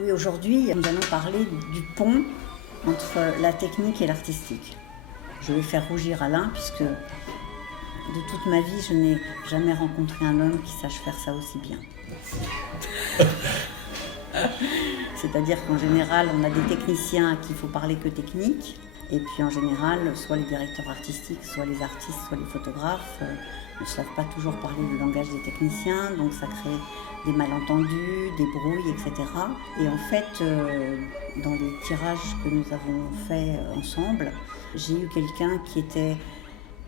Oui, aujourd'hui, nous allons parler du pont entre la technique et l'artistique. Je vais faire rougir Alain puisque de toute ma vie, je n'ai jamais rencontré un homme qui sache faire ça aussi bien. C'est-à-dire qu'en général, on a des techniciens à qui il faut parler que technique. Et puis en général, soit les directeurs artistiques, soit les artistes, soit les photographes ne savent pas toujours parler le langage des techniciens. Donc ça crée des malentendus, des brouilles, etc. Et en fait, dans les tirages que nous avons faits ensemble, j'ai eu quelqu'un qui était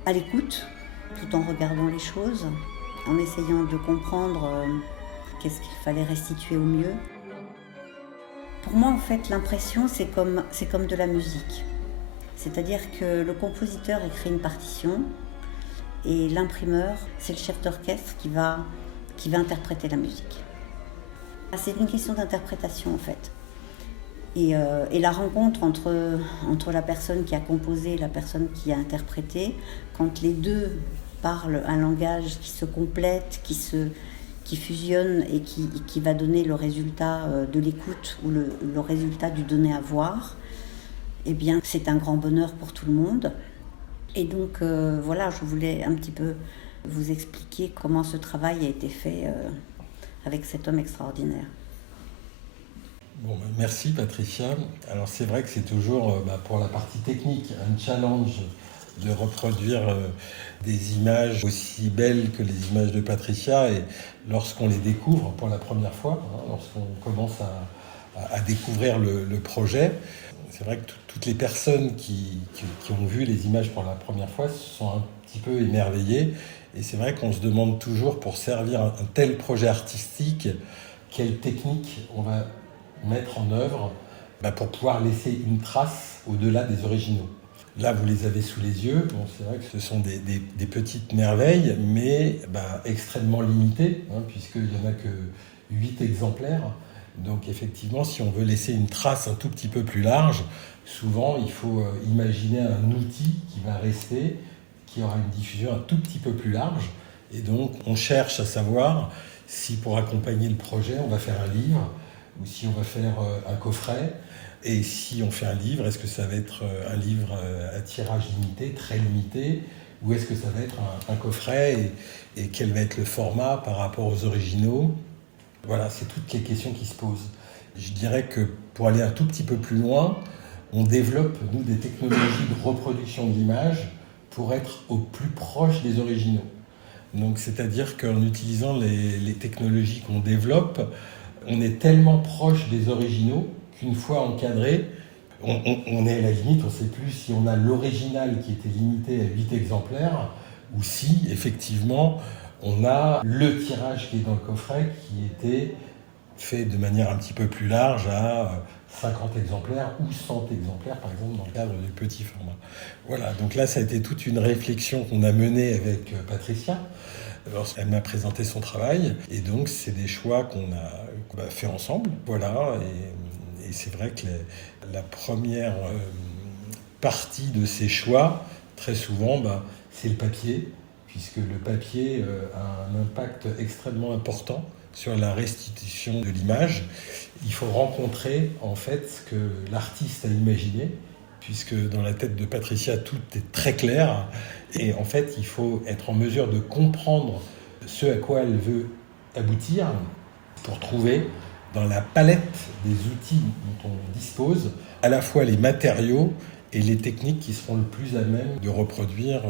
à l'écoute, tout en regardant les choses, en essayant de comprendre qu'est-ce qu'il fallait restituer au mieux. Pour moi, en fait, l'impression, c'est comme de la musique. C'est-à-dire que le compositeur écrit une partition et l'imprimeur, c'est le chef d'orchestre qui va interpréter la musique. C'est une question d'interprétation, en fait. Et la rencontre entre la personne qui a composé et la personne qui a interprété, quand les deux parlent un langage qui se complète, qui fusionne et qui va donner le résultat de l'écoute ou le résultat du donné à voir, eh bien, c'est un grand bonheur pour tout le monde. Et donc, voilà, je voulais un petit peu vous expliquer comment ce travail a été fait avec cet homme extraordinaire. Bon, merci Patricia. Alors c'est vrai que c'est toujours, pour la partie technique, un challenge de reproduire des images aussi belles que les images de Patricia, et lorsqu'on les découvre pour la première fois, lorsqu'on commence à découvrir le projet, c'est vrai que toutes les personnes qui ont vu les images pour la première fois se sont un petit peu émerveillées, et c'est vrai qu'on se demande toujours, pour servir un tel projet artistique, quelle technique on va mettre en œuvre pour pouvoir laisser une trace au-delà des originaux. Là, vous les avez sous les yeux. Bon, c'est vrai que ce sont des petites merveilles, mais extrêmement limitées, puisqu'il n'y en a que 8 exemplaires. Donc effectivement, si on veut laisser une trace un tout petit peu plus large, souvent il faut imaginer un outil qui va rester, qui aura une diffusion un tout petit peu plus large. Et donc on cherche à savoir si pour accompagner le projet, on va faire un livre, ou si on va faire un coffret. Et si on fait un livre, est-ce que ça va être un livre à tirage limité, très limité, ou est-ce que ça va être un coffret, et quel va être le format par rapport aux originaux? Voilà, c'est toutes les questions qui se posent. Je dirais que pour aller un tout petit peu plus loin, on développe, nous, des technologies de reproduction de l'image pour être au plus proche des originaux. Donc, c'est-à-dire qu'en utilisant les technologies qu'on développe, on est tellement proche des originaux qu'une fois encadré, on est à la limite, on ne sait plus si on a l'original qui était limité à 8 exemplaires, ou si, effectivement, on a le tirage qui est dans le coffret qui était fait de manière un petit peu plus large à 50 exemplaires ou 100 exemplaires, par exemple, dans le cadre du petit format. Voilà, donc là, ça a été toute une réflexion qu'on a menée avec Patricia lorsqu'elle m'a présenté son travail. Et donc, c'est des choix qu'on a fait ensemble. Voilà, et c'est vrai que la première partie de ces choix, très souvent, c'est le papier, puisque le papier a un impact extrêmement important sur la restitution de l'image. Il faut rencontrer en fait ce que l'artiste a imaginé, puisque dans la tête de Patricia, tout est très clair. Et en fait, il faut être en mesure de comprendre ce à quoi elle veut aboutir pour trouver dans la palette des outils dont on dispose à la fois les matériaux et les techniques qui seront le plus à même de reproduire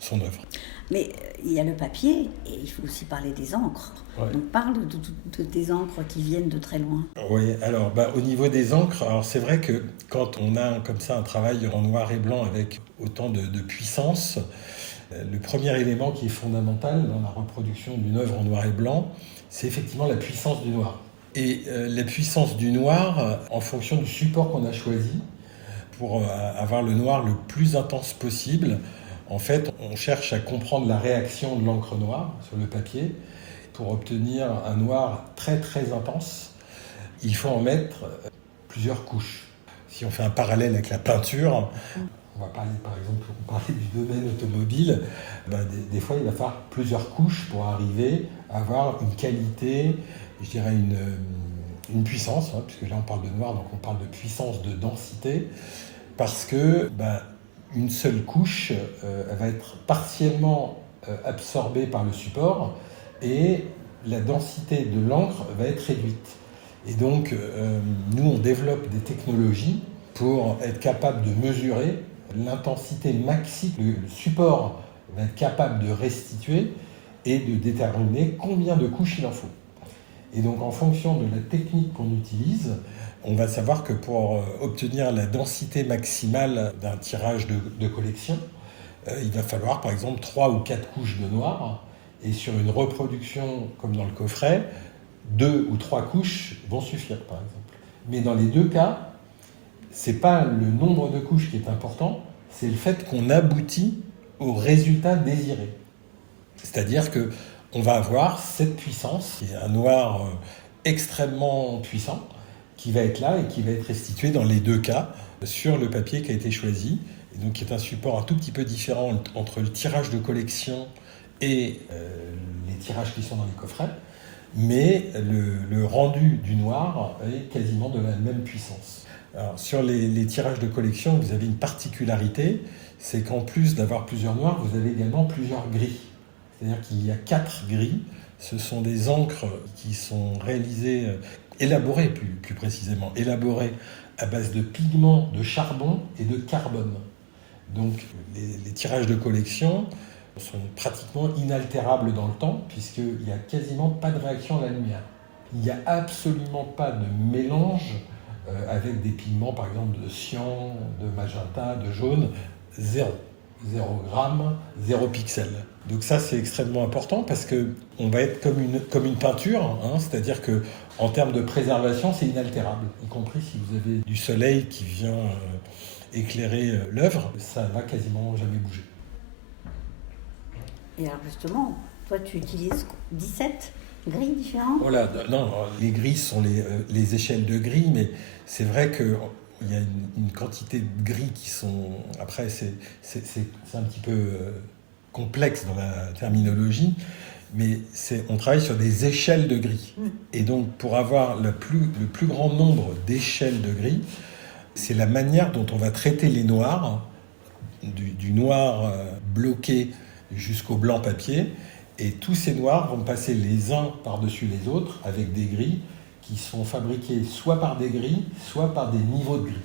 son œuvre. Mais il y a le papier et il faut aussi parler des encres. Ouais. Donc parle de tes encres qui viennent de très loin. Oui, alors au niveau des encres, alors c'est vrai que quand on a comme ça un travail en noir et blanc avec autant de puissance, le premier élément qui est fondamental dans la reproduction d'une œuvre en noir et blanc, c'est effectivement la puissance du noir. Et la puissance du noir, en fonction du support qu'on a choisi, pour avoir le noir le plus intense possible, en fait, on cherche à comprendre la réaction de l'encre noire sur le papier. pour obtenir un noir très très intense, il faut en mettre plusieurs couches. Si on fait un parallèle avec la peinture, on va parler par exemple, on parlait du domaine automobile, des fois il va falloir plusieurs couches pour arriver à avoir une qualité, je dirais une puissance, puisque là on parle de noir, donc on parle de puissance, de densité, parce que une seule couche elle va être partiellement absorbée par le support et la densité de l'encre va être réduite. Et donc nous on développe des technologies pour être capable de mesurer l'intensité maxi que le support va être capable de restituer et de déterminer combien de couches il en faut. Et donc en fonction de la technique qu'on utilise, on va savoir que pour obtenir la densité maximale d'un tirage de collection, il va falloir par exemple 3 ou 4 couches de noir, et sur une reproduction comme dans le coffret, 2 ou 3 couches vont suffire par exemple. Mais dans les deux cas, c'est pas le nombre de couches qui est important, c'est le fait qu'on aboutit au résultat désiré. C'est-à-dire qu'on va avoir cette puissance, qui est un noir extrêmement puissant, qui va être là et qui va être restitué dans les deux cas sur le papier qui a été choisi, et donc qui est un support un tout petit peu différent entre le tirage de collection et les tirages qui sont dans les coffrets, mais le rendu du noir est quasiment de la même puissance. Alors, sur les tirages de collection, vous avez une particularité, c'est qu'en plus d'avoir plusieurs noirs, vous avez également plusieurs gris. C'est-à-dire qu'il y a 4 gris. Ce sont des encres qui sont réalisées, élaborées plus précisément, élaborées à base de pigments de charbon et de carbone. Donc les tirages de collection sont pratiquement inaltérables dans le temps, puisqu'il n'y a quasiment pas de réaction à la lumière. Il n'y a absolument pas de mélange avec des pigments, par exemple, de cyan, de magenta, de jaune, 0 gramme, 0 pixel. Donc ça, c'est extrêmement important parce qu'on va être comme une peinture, c'est-à-dire qu'en termes de préservation, c'est inaltérable, y compris si vous avez du soleil qui vient éclairer l'œuvre, ça ne va quasiment jamais bouger. Et alors justement, toi tu utilises 17 gris différents ? Voilà, non, les gris sont les échelles de gris, mais c'est vrai qu'il y a une quantité de gris qui sont... Après, c'est un petit peu complexe dans la terminologie, mais on travaille sur des échelles de gris. Et donc, pour avoir le plus grand nombre d'échelles de gris, c'est la manière dont on va traiter les noirs, du noir bloqué jusqu'au blanc papier, et tous ces noirs vont passer les uns par-dessus les autres avec des gris qui sont fabriqués soit par des gris, soit par des niveaux de gris.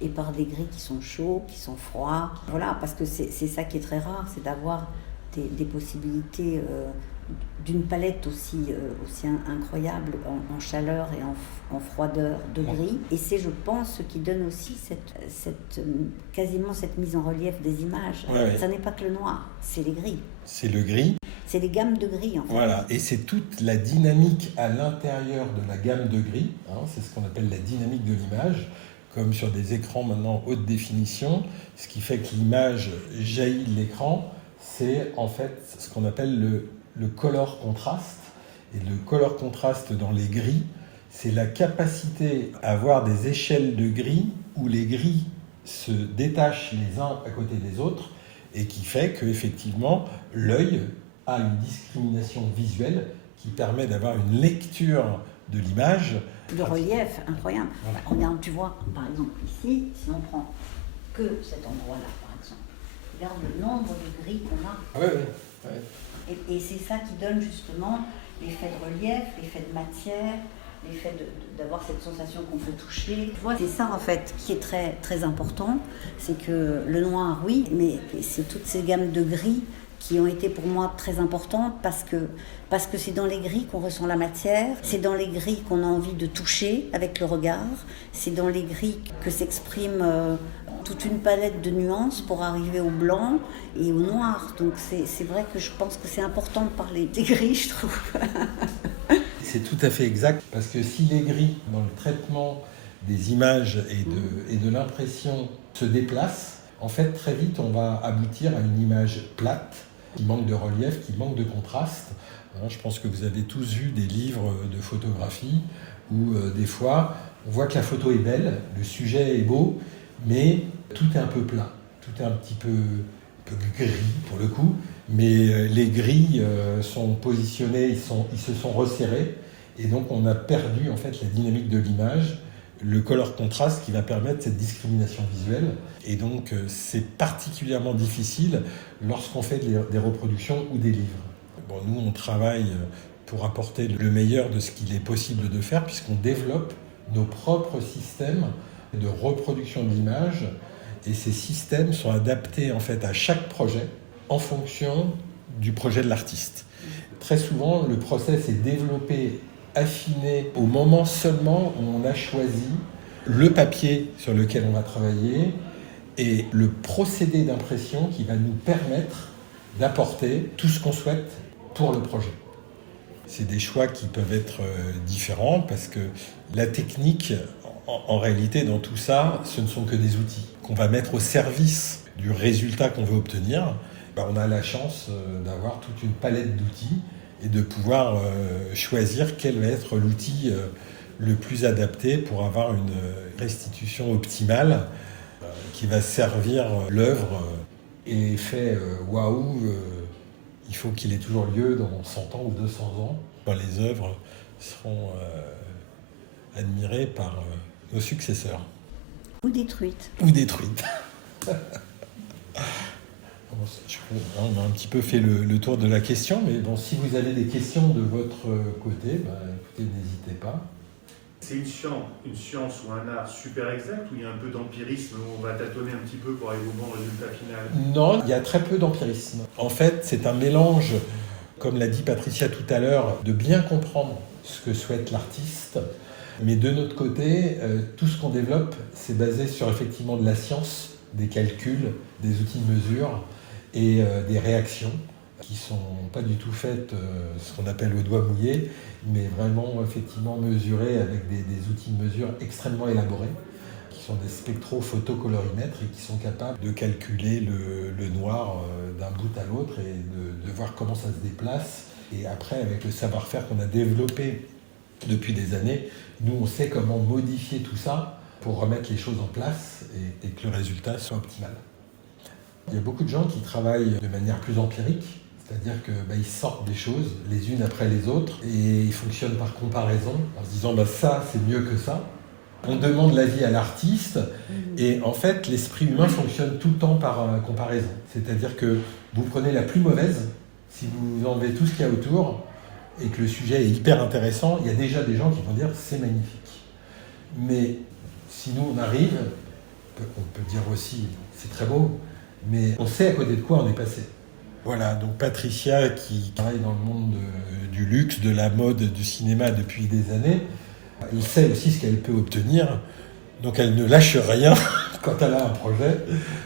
Et par des gris qui sont chauds, qui sont froids. Voilà, parce que c'est ça qui est très rare, c'est d'avoir des possibilités d'une palette aussi incroyable en chaleur et en froideur de gris. Et c'est, je pense, ce qui donne aussi quasiment cette mise en relief des images. Ouais. Ça n'est pas que le noir, c'est les gris. C'est le gris. C'est les gammes de gris, en fait. Voilà, et c'est toute la dynamique à l'intérieur de la gamme de gris. C'est ce qu'on appelle la dynamique de l'image, comme sur des écrans maintenant haute définition. Ce qui fait que l'image jaillit de l'écran, c'est en fait ce qu'on appelle le color contrast. Et le color contrast dans les gris, c'est la capacité à avoir des échelles de gris où les gris se détachent les uns à côté des autres et qui fait qu'effectivement, l'œil a une discrimination visuelle qui permet d'avoir une lecture de l'image. Le relief, incroyable. Voilà. Regarde, tu vois, par exemple, ici, si on prend que cet endroit-là, par exemple, regarde le nombre de gris qu'on a. Ouais. Et c'est ça qui donne justement l'effet de relief, l'effet de matière, l'effet d'avoir cette sensation qu'on peut toucher. Tu vois, c'est ça en fait qui est très, très important, c'est que le noir, oui, mais c'est toutes ces gammes de gris qui ont été pour moi très importantes parce que c'est dans les gris qu'on ressent la matière, c'est dans les gris qu'on a envie de toucher avec le regard, c'est dans les gris que s'exprime toute une palette de nuances pour arriver au blanc et au noir. Donc c'est vrai que je pense que c'est important de parler des gris, je trouve. C'est tout à fait exact, parce que si les gris, dans le traitement des images et de l'impression, se déplacent, en fait, très vite, on va aboutir à une image plate, qui manque de relief, qui manque de contraste, Je pense que vous avez tous vu des livres de photographie où des fois on voit que la photo est belle, le sujet est beau, mais tout est un peu plat, tout est un petit peu gris pour le coup, mais les grilles sont positionnées, ils se sont resserrés, et donc on a perdu en fait la dynamique de l'image, le color contrast qui va permettre cette discrimination visuelle. Et donc c'est particulièrement difficile lorsqu'on fait des reproductions ou des livres. Bon, nous on travaille pour apporter le meilleur de ce qu'il est possible de faire, puisqu'on développe nos propres systèmes de reproduction de l'image, et ces systèmes sont adaptés en fait à chaque projet en fonction du projet de l'artiste. Très souvent, le process est développé, affiné au moment seulement où on a choisi le papier sur lequel on va travailler et le procédé d'impression qui va nous permettre d'apporter tout ce qu'on souhaite pour le projet. C'est des choix qui peuvent être différents parce que la technique, en réalité, dans tout ça, ce ne sont que des outils qu'on va mettre au service du résultat qu'on veut obtenir. On a la chance d'avoir toute une palette d'outils et de pouvoir choisir quel va être l'outil le plus adapté pour avoir une restitution optimale qui va servir l'œuvre. Et l'effet waouh, il faut qu'il ait toujours lieu dans 100 ans ou 200 ans, quand les œuvres seront admirées par nos successeurs. Ou détruites. Ou détruites. On a un petit peu fait le tour de la question, mais bon, si vous avez des questions de votre côté, écoutez, n'hésitez pas. C'est une science ou un art super exact, où il y a un peu d'empirisme, où on va tâtonner un petit peu pour arriver au bon résultat final? Non, il y a très peu d'empirisme. En fait, c'est un mélange, comme l'a dit Patricia tout à l'heure, de bien comprendre ce que souhaite l'artiste. Mais de notre côté, tout ce qu'on développe, c'est basé sur effectivement de la science, des calculs, des outils de mesure et des réactions qui ne sont pas du tout faites ce qu'on appelle au doigt mouillé, mais vraiment effectivement mesurées avec des outils de mesure extrêmement élaborés, qui sont des spectrophotocolorimètres et qui sont capables de calculer le noir d'un bout à l'autre et de voir comment ça se déplace. Et après, avec le savoir-faire qu'on a développé depuis des années, nous, on sait comment modifier tout ça pour remettre les choses en place et que le résultat soit optimal. Il y a beaucoup de gens qui travaillent de manière plus empirique, c'est-à-dire qu'ils sortent des choses les unes après les autres et ils fonctionnent par comparaison en se disant ça c'est mieux que ça. On demande l'avis à l'artiste et en fait l'esprit humain fonctionne tout le temps par comparaison. C'est-à-dire que vous prenez la plus mauvaise, si vous enlevez tout ce qu'il y a autour et que le sujet est hyper intéressant, il y a déjà des gens qui vont dire c'est magnifique. Mais si nous on arrive, on peut dire aussi c'est très beau, mais on sait à côté de quoi on est passé. Voilà, donc Patricia qui travaille dans le monde du luxe, de la mode, du cinéma depuis des années, elle sait aussi ce qu'elle peut obtenir, donc elle ne lâche rien quand elle a un projet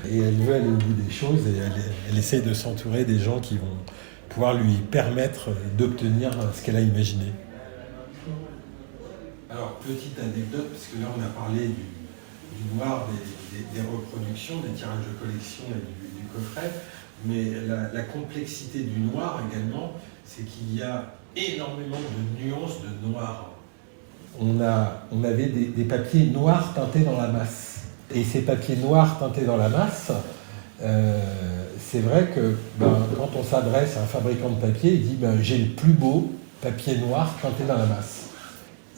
et elle veut aller au bout des choses et elle essaye de s'entourer des gens qui vont pouvoir lui permettre d'obtenir ce qu'elle a imaginé. Alors, petite anecdote, parce que là on a parlé du noir, des reproductions, des tirages de collection et du coffret, mais la complexité du noir également, c'est qu'il y a énormément de nuances de noir. On avait des papiers noirs teintés dans la masse. Et ces papiers noirs teintés dans la masse, c'est vrai que quand on s'adresse à un fabricant de papier, il dit j'ai le plus beau papier noir teinté dans la masse.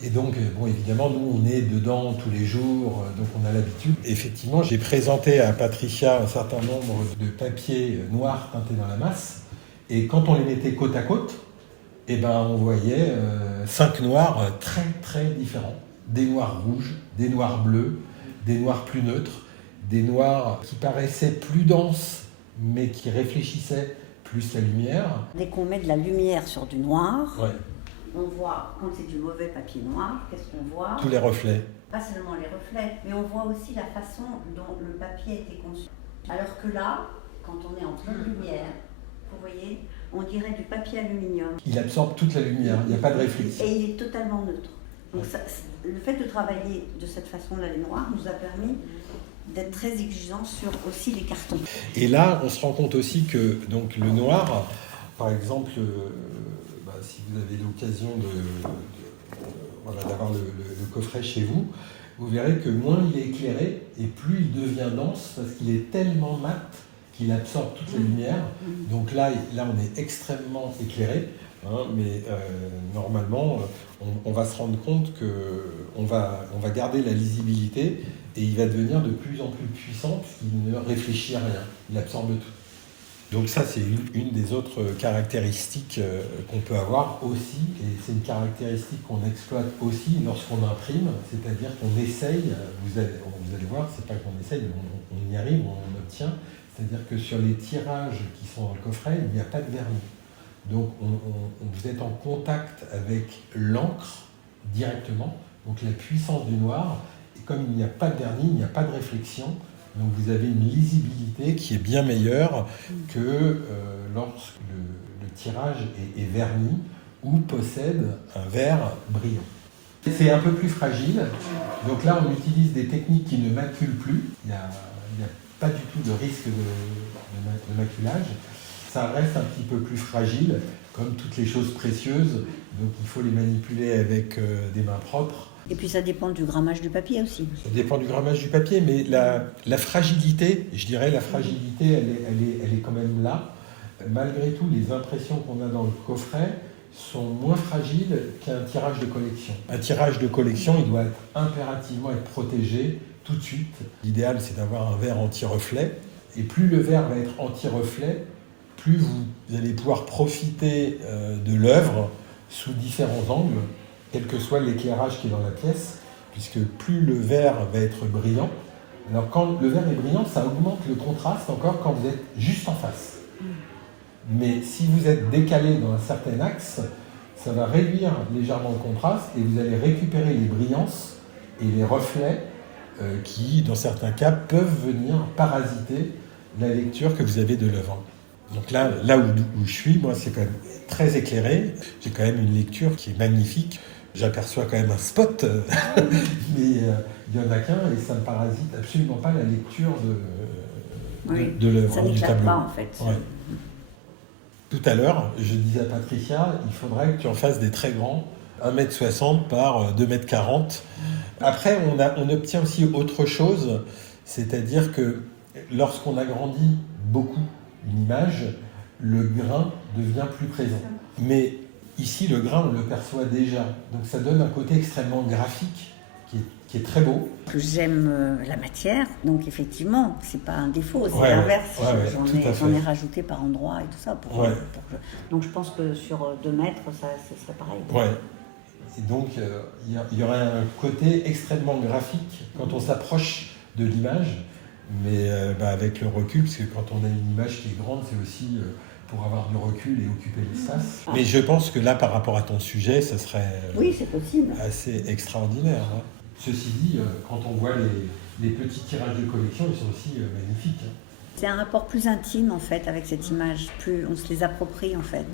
Et donc, évidemment, nous, on est dedans tous les jours, donc on a l'habitude. Effectivement, j'ai présenté à Patricia un certain nombre de papiers noirs teintés dans la masse, et quand on les mettait côte à côte, on voyait 5 noirs très, très différents. Des noirs rouges, des noirs bleus, des noirs plus neutres, des noirs qui paraissaient plus denses, mais qui réfléchissaient plus la lumière. Dès qu'on met de la lumière sur du noir, ouais. On voit, quand c'est du mauvais papier noir, qu'est-ce qu'on voit? Tous les reflets. Pas seulement les reflets, mais on voit aussi la façon dont le papier a été conçu. Alors que là, quand on est en pleine lumière, vous voyez, on dirait du papier aluminium. Il absorbe toute la lumière, il n'y a pas de réflexion. Et il est totalement neutre. Donc ça, le fait de travailler de cette façon-là les noirs nous a permis d'être très exigeants sur aussi les cartons. Et là, on se rend compte aussi que donc, le noir, par exemple, si vous avez l'occasion d'avoir le coffret chez vous, vous verrez que moins il est éclairé et plus il devient dense parce qu'il est tellement mat qu'il absorbe toute la lumière. Donc là on est extrêmement éclairé, mais normalement, on va se rendre compte qu'on va garder la lisibilité et il va devenir de plus en plus puissant puisqu'il ne réfléchit à rien, il absorbe tout. Donc ça, c'est une des autres caractéristiques qu'on peut avoir aussi, et c'est une caractéristique qu'on exploite aussi lorsqu'on imprime, c'est-à-dire qu'on essaye, vous allez voir, c'est pas qu'on essaye, on y arrive, on obtient, c'est-à-dire que sur les tirages qui sont dans le coffret, il n'y a pas de vernis. Donc vous êtes en contact avec l'encre directement, donc la puissance du noir, et comme il n'y a pas de vernis, il n'y a pas de réflexion, donc vous avez une lisibilité qui est bien meilleure que lorsque le tirage est verni ou possède un verre brillant. C'est un peu plus fragile, donc là on utilise des techniques qui ne maculent plus, il n'y a pas du tout de risque de maculage. Ça reste un petit peu plus fragile, comme toutes les choses précieuses, donc il faut les manipuler avec des mains propres. Et puis ça dépend du grammage du papier aussi. Ça dépend du grammage du papier, mais la fragilité, je dirais, elle est quand même là. Malgré tout, les impressions qu'on a dans le coffret sont moins fragiles qu'un tirage de collection. Un tirage de collection, il doit impérativement être protégé tout de suite. L'idéal, c'est d'avoir un verre anti-reflet. Et plus le verre va être anti-reflet, plus vous allez pouvoir profiter de l'œuvre sous différents angles, quel que soit l'éclairage qui est dans la pièce, puisque plus le verre va être brillant. Alors quand le verre est brillant, ça augmente le contraste encore quand vous êtes juste en face. Mais si vous êtes décalé dans un certain axe, ça va réduire légèrement le contraste et vous allez récupérer les brillances et les reflets qui, dans certains cas, peuvent venir parasiter la lecture que vous avez de l'œuvre. Donc là où je suis, moi, c'est quand même très éclairé. J'ai quand même une lecture qui est magnifique. J'aperçois quand même un spot, mais il n'y en a qu'un et ça ne parasite absolument pas la lecture de l'œuvre, ça du n'éclate tableau. pas en fait. Ouais. Tout à l'heure, je disais à Patricia, il faudrait que tu en fasses des très grands, 1m60 par 2m40. Après, on obtient aussi autre chose, c'est-à-dire que lorsqu'on agrandit beaucoup une image, le grain devient plus présent. Mais ici, le grain, on le perçoit déjà. Donc ça donne un côté extrêmement graphique qui est très beau. J'aime la matière, donc effectivement, c'est pas un défaut, c'est Ouais, l'inverse. ouais, J'en ai rajouté par endroits et tout ça. Donc je pense que sur 2 mètres, ce serait pareil. Ouais. Et donc, il y aurait un côté extrêmement graphique quand on s'approche de l'image, mais avec le recul, parce que quand on a une image qui est grande, c'est aussi pour avoir du recul et occuper l'espace. Mais je pense que là, par rapport à ton sujet, ça serait oui, c'est possible. Assez extraordinaire. Hein. Ceci dit, quand on voit les petits tirages de collection, ils sont aussi magnifiques. Hein. C'est un rapport plus intime en fait avec cette image, plus on se les approprie en fait.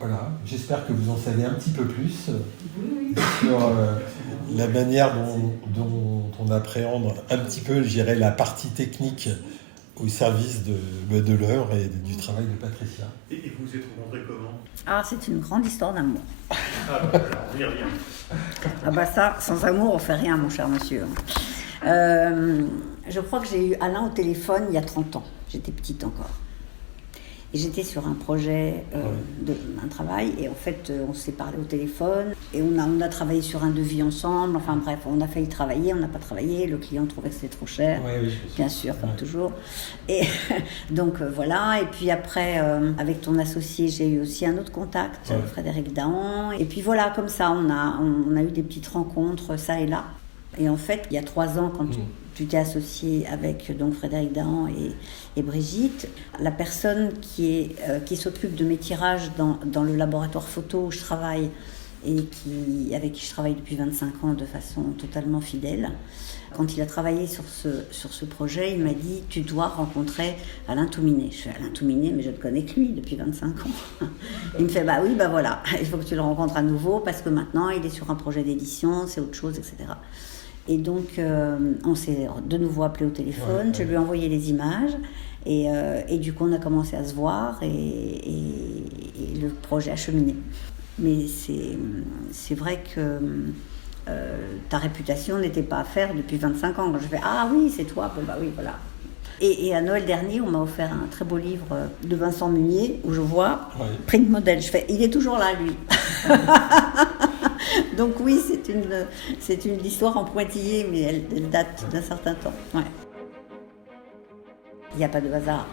Voilà, j'espère que vous en savez un petit peu plus sur la manière dont on appréhende un petit peu, je dirais, la partie technique au service de l'œuvre et du travail de Patricia. Et vous vous êtes rencontrés comment ? Ah, c'est une grande histoire d'amour. Ah bah voilà, on y revient. Ah bah ça, sans amour, on fait rien, mon cher monsieur. Je crois que j'ai eu Alain au téléphone il y a 30 ans. J'étais petite encore. Et j'étais sur un projet, un travail, et en fait, on s'est parlé au téléphone, et on a travaillé sur un devis ensemble, enfin bref, on a failli travailler, on n'a pas travaillé, le client trouvait que c'était trop cher, bien sûr, comme toujours. Et donc voilà, et puis après, avec ton associé, j'ai eu aussi un autre contact, Frédéric Dahan, et puis voilà, comme ça, on a eu des petites rencontres, ça et là. Et en fait, il y a 3 ans, quand tu t'es associé avec donc Frédéric Dahan et Brigitte, la personne qui s'occupe de mes tirages dans le laboratoire photo où je travaille et avec qui je travaille depuis 25 ans de façon totalement fidèle, quand il a travaillé sur ce projet, il m'a dit « Tu dois rencontrer Alain Touminet ». Je fais « Alain Touminet, mais je ne connais que lui depuis 25 ans ». Il me fait « Bah oui, bah voilà, il faut que tu le rencontres à nouveau parce que maintenant il est sur un projet d'édition, c'est autre chose, etc. » Et donc, on s'est de nouveau appelé au téléphone, je lui ai envoyé les images, et du coup, on a commencé à se voir, et le projet a cheminé. Mais c'est vrai que ta réputation n'était pas à faire depuis 25 ans. Quand je fais « Ah oui, c'est toi », bon bah oui, voilà. Et à Noël dernier, on m'a offert un très beau livre de Vincent Munier, où je vois print modèle. Je fais « Il est toujours là, lui ». Donc oui, c'est une histoire en pointillé, mais elle date d'un certain temps. Ouais. Il n'y a pas de hasard.